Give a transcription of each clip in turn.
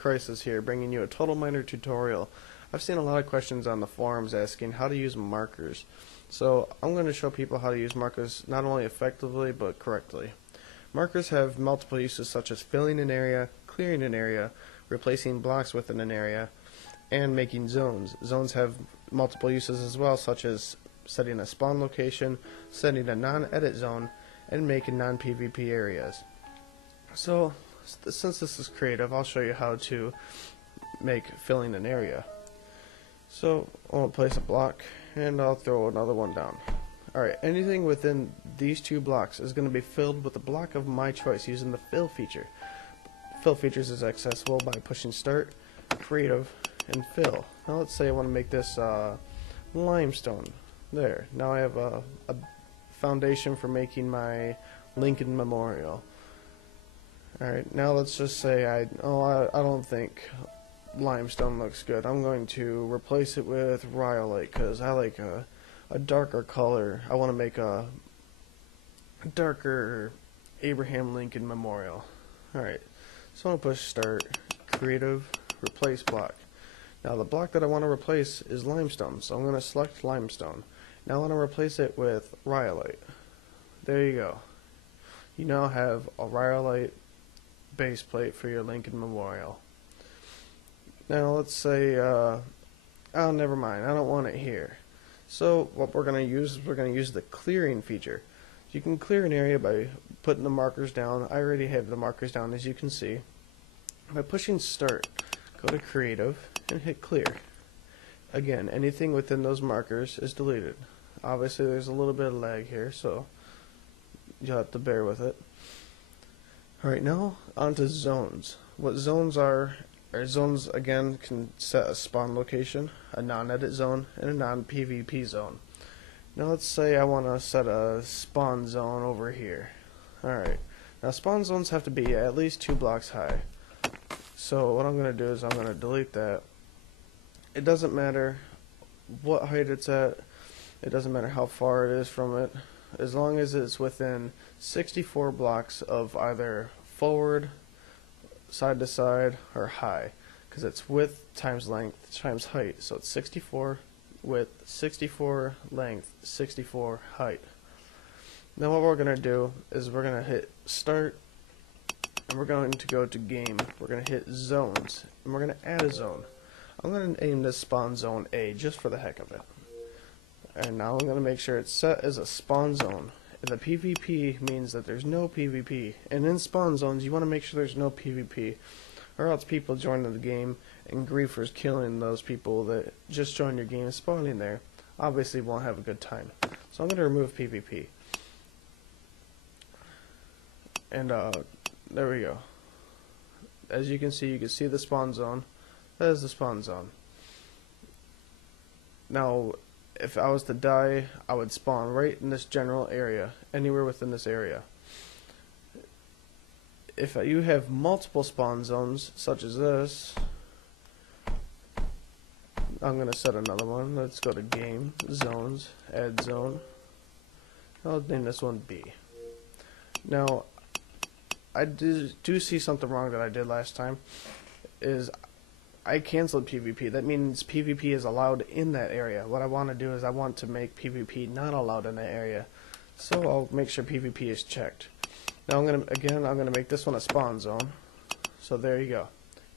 Crisis here, bringing you a Total Miner tutorial. I've seen a lot of questions on the forums asking how to use markers. So I'm going to show people how to use markers not only effectively but correctly. Markers have multiple uses such as filling an area, clearing an area, replacing blocks within an area, and making zones. Zones have multiple uses as well, such as setting a spawn location, setting a non-edit zone, and making non-PvP areas. So since this is creative, I'll show you how to make filling an area. So I'll place a block and I'll throw another one down. Alright, anything within these two blocks is going to be filled with a block of my choice using the fill feature. Fill features is accessible by pushing start, creative, and fill. Now let's say I want to make this limestone. There. Now I have a foundation for making my Lincoln Memorial. Alright, now let's just say I don't think limestone looks good. I'm going to replace it with rhyolite because I like a darker color. I want to make a darker Abraham Lincoln Memorial. Alright, so I'm going to push start, creative, replace block. Now the block that I want to replace is limestone, so I'm going to select limestone. Now I want to replace it with rhyolite. There you go. You now have a rhyolite base plate for your Lincoln Memorial. Now let's say, oh never mind, I don't want it here. So what we're going to use is we're going to use the clearing feature. You can clear an area by putting the markers down. I already have the markers down, as you can see. By pushing start, go to creative and hit clear. Again, anything within those markers is deleted. Obviously there's a little bit of lag here, so you'll have to bear with it. Alright, now onto zones. What zones are zones again can set a spawn location, a non-edit zone, and a non-PvP zone. Now let's say I want to set a spawn zone over here. Alright, now spawn zones have to be at least 2 blocks high. So what I'm going to do is I'm going to delete that. It doesn't matter what height it's at, it doesn't matter how far it is from it, as long as it's within 64 blocks of either forward, side to side, or high, because it's width times length times height. So it's 64 width, 64 length, 64 height. Now what we're going to do is we're going to hit start, and we're going to go to game. We're going to hit zones, and we're going to add a zone. I'm going to name this spawn zone A just for the heck of it. And now I'm going to make sure it's set as a spawn zone. The PvP means that there's no PvP, and in spawn zones you want to make sure there's no PvP, or else people join the game and griefers killing those people that just joined your game and spawning there obviously won't have a good time. So I'm going to remove PvP. And there we go. As you can see the spawn zone. That is the spawn zone. Now if I was to die, I would spawn right in this general area, anywhere within this area. If you have multiple spawn zones, such as this, I'm going to set another one. Let's go to game, zones, add zone. I'll name this one B. Now, I do see something wrong that I did last time, is I canceled PvP. That means PvP is allowed in that area. What I want to do is I want to make PvP not allowed in that area. So I'll make sure PvP is checked. Now I'm going to make this one a spawn zone. So there you go.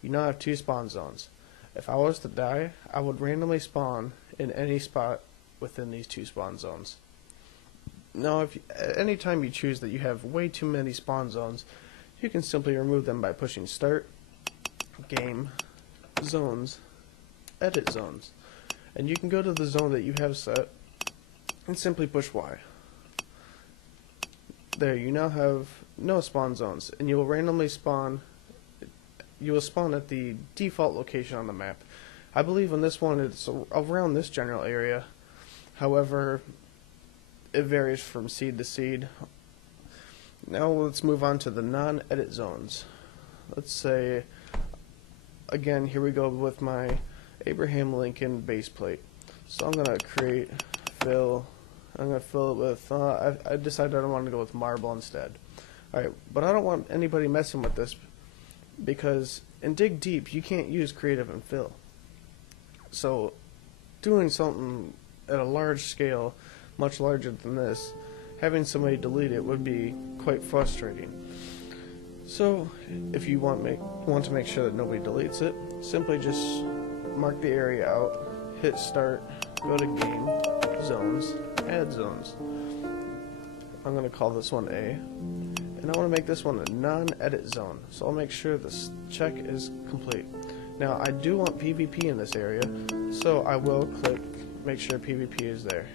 You now have 2 spawn zones. If I was to die, I would randomly spawn in any spot within these 2 spawn zones. Now if any time you choose that you have way too many spawn zones, you can simply remove them by pushing start, game, zones, edit zones, and you can go to the zone that you have set and simply push Y. There, you now have no spawn zones, and you will randomly spawn. You will spawn at the default location on the map. I believe on this one it's around this general area. However, it varies from seed to seed. Now let's move on to the non-edit zones. Let's say, again, here we go with my Abraham Lincoln base plate. So I'm going to create, fill, I'm going to fill it with, I decided I don't want to go with marble instead. Alright, but I don't want anybody messing with this because in Dig Deep you can't use creative and fill. So doing something at a large scale, much larger than this, having somebody delete it would be quite frustrating. So if you want to make sure that nobody deletes it, simply just mark the area out, hit start, go to game, zones, add zones. I'm going to call this one A, and I want to make this one a non-edit zone, so I'll make sure this check is complete. Now I do want PvP in this area, so I will click make sure PvP is there.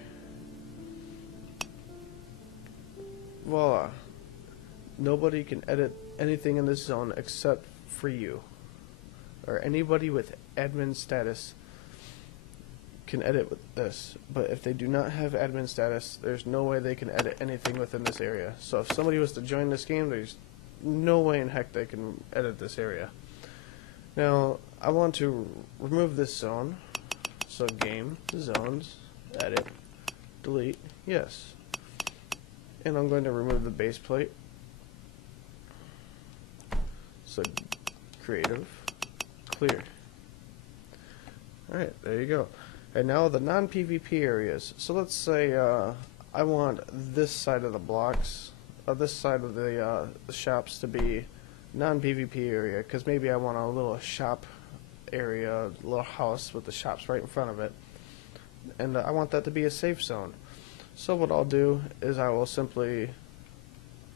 Voila. Nobody can edit anything in this zone except for you, or anybody with admin status can edit with this, but if they do not have admin status, there's no way they can edit anything within this area. So if somebody was to join this game, there's no way in heck they can edit this area. Now I want to remove this zone, so game, zones, edit, delete, yes, and I'm going to remove the base plate. So creative, clear. Alright, there you go. And now the non-PvP areas. So let's say I want this side of the blocks, this side of the shops to be non-PvP area, because maybe I want a little shop area, a little house with the shops right in front of it, and I want that to be a safe zone. So what I'll do is I will simply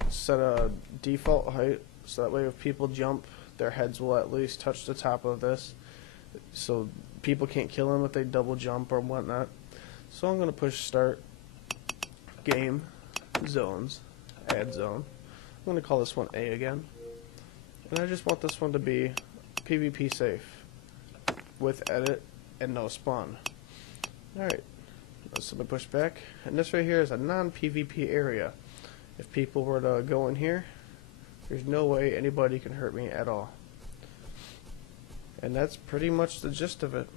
set a default height, so that way if people jump, their heads will at least touch the top of this, so people can't kill them if they double jump or whatnot. So I'm going to push start, game, zones, add zone. I'm going to call this one A again, and I just want this one to be PvP safe with edit and no spawn. Alright, so I'm going to push back, and this right here is a non-PvP area. If people were to go in here, there's no way anybody can hurt me at all. And that's pretty much the gist of it.